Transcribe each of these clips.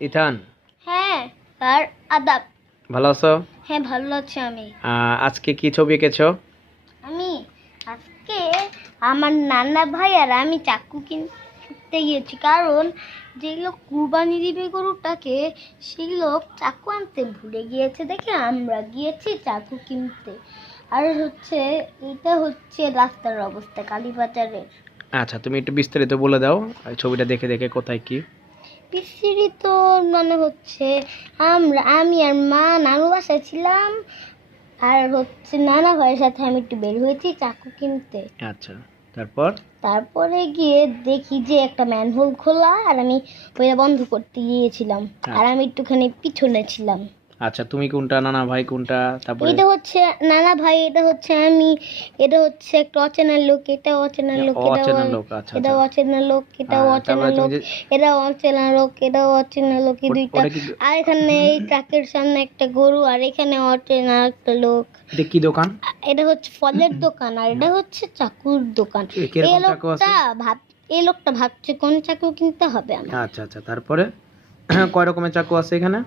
Ethan? হ্যাঁ আর আদাব। ভালো আছো? হ্যাঁ ভালো আছি আমি। আজকে কি ছবি এঁকেছো? আমি আজকে আমার নানা ভাই আর আমি চাকু কিনতে গিয়েছি। কারণ যেগুলো কুরবানি দিবে গরুটাকে সেগুলো চাকু আনতে ভুলে গিয়েছে দেখে আমরা গিয়েছি চাকু কিনতে। আর হচ্ছে এটা হচ্ছে রাস্তার অবস্থা কালীবাজারের। আচ্ছা তুমি একটু বিস্তারিত বলে দাও ছবিটা দেখে দেখে কোথায় কি? বিস্তৃত মানে হচ্ছে। আমরা আমি আর মা নানু বাসায় ছিলাম। আর হচ্ছে নানা ভাইয়ের সাথে আমি একটু বের হয়েছি চাকু কিনতে। আচ্ছা তারপর? তারপরে গিয়ে দেখি যে একটা ম্যানহোল খোলা আর আমি ওইটা বন্ধ করতে গিয়েছিলাম। আর আমি একটুখানি পিছনে ছিলাম। আচ্ছা তুমি কোনটা? নানা ভাই কোনটা? তারপরে এটা হচ্ছে নানা ভাই এটা হচ্ছে আমি এটা হচ্ছে একটা অচেনা লোক এটা অচেনা লোক এটা অচেনা লোক আচ্ছা এটা আচ্ছা। অচেনা লোক এটা আহ, অচেনা লোক এটা অচেনা লোক এটা অচেনা লোক এই দুইটা। আর এখানে এই ট্রাকের সামনে একটা গরু আর এখানে অচেনা একটা লোক। এটা কি দোকান? এটা হচ্ছে ফলের দোকান আর এটা হচ্ছে চাকুর দোকান। এই লোকটা ভাব এই লোকটা ভাবছে কোন চাকু কিনতে হবে আমার। আচ্ছা আচ্ছা তারপরে কয় রকমের চাকু আছে এখানে?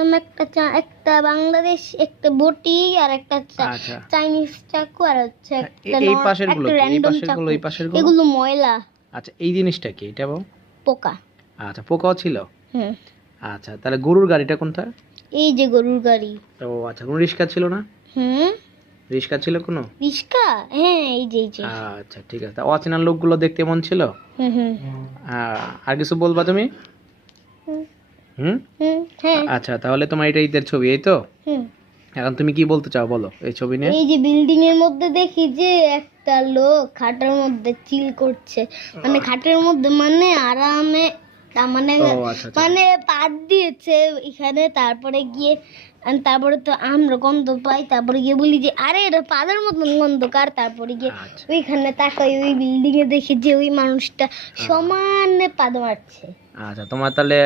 একটা চা- একটা বাংলাদেশ একটা বটি আর একটা চা- আচ্ছা। চাইনিজ চাকু আর হচ্ছে একটা এই পাশেরগুলো এই পাশেরগুলো এই পাশেরগুলো এগুলো ময়লা। আচ্ছা এই জিনিসটা কি? এটা বাবু পোকা। আচ্ছা পোকাও ছিল? হুম। আচ্ছা তাহলে গরুর গাড়িটা কোনটা? এই যে গরুর গাড়ি। ও আচ্ছা কোনো রিক্সা ছিল না? হুম। রিক্সা ছিল কোনো? রিস্কা হ্যাঁ এই যে এই যে। আচ্ছা ঠিক আছে। অচেনা লোকগুলো দেখতে মন ছিল? হুম হুম। আর কিছু বলবা তুমি? হুম? হ্যাঁ। আচ্ছা তাহলে তোমার এটা ঈদের ছবি এই তো? এখন তুমি কি বলতে চাও বলো এই ছবি নিয়ে? এই যে বিল্ডিং এর মধ্যে দেখি যে একটা লোক খাটের মধ্যে চিল করছে। মানে খাটের মধ্যে মানে আরামে মানে আচ্ছা আচ্ছা। মানে পাত দিয়েছে এখানে তারপরে গিয়ে তারপরে তো আমরা গন্ধ পাই তারপরে গিয়ে বলি যে আরে এটা পাদের মতন গন্ধ কার তারপরে গিয়ে আচ্ছা। ওইখানে তাকাই ওই বিল্ডিং এ দেখি যে ওই মানুষটা সমানে পাদ মারছে। আচ্ছা তোমার তাহলে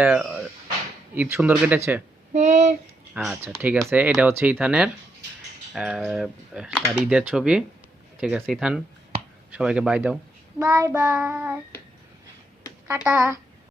ঈদ সুন্দর কেটেছে? হ্যাঁ। আচ্ছা ঠিক আছে। এটা হচ্ছে ইথানের তার ঈদের ছবি। ঠিক আছে ইথান সবাইকে বাই দাও। Bye bye tata.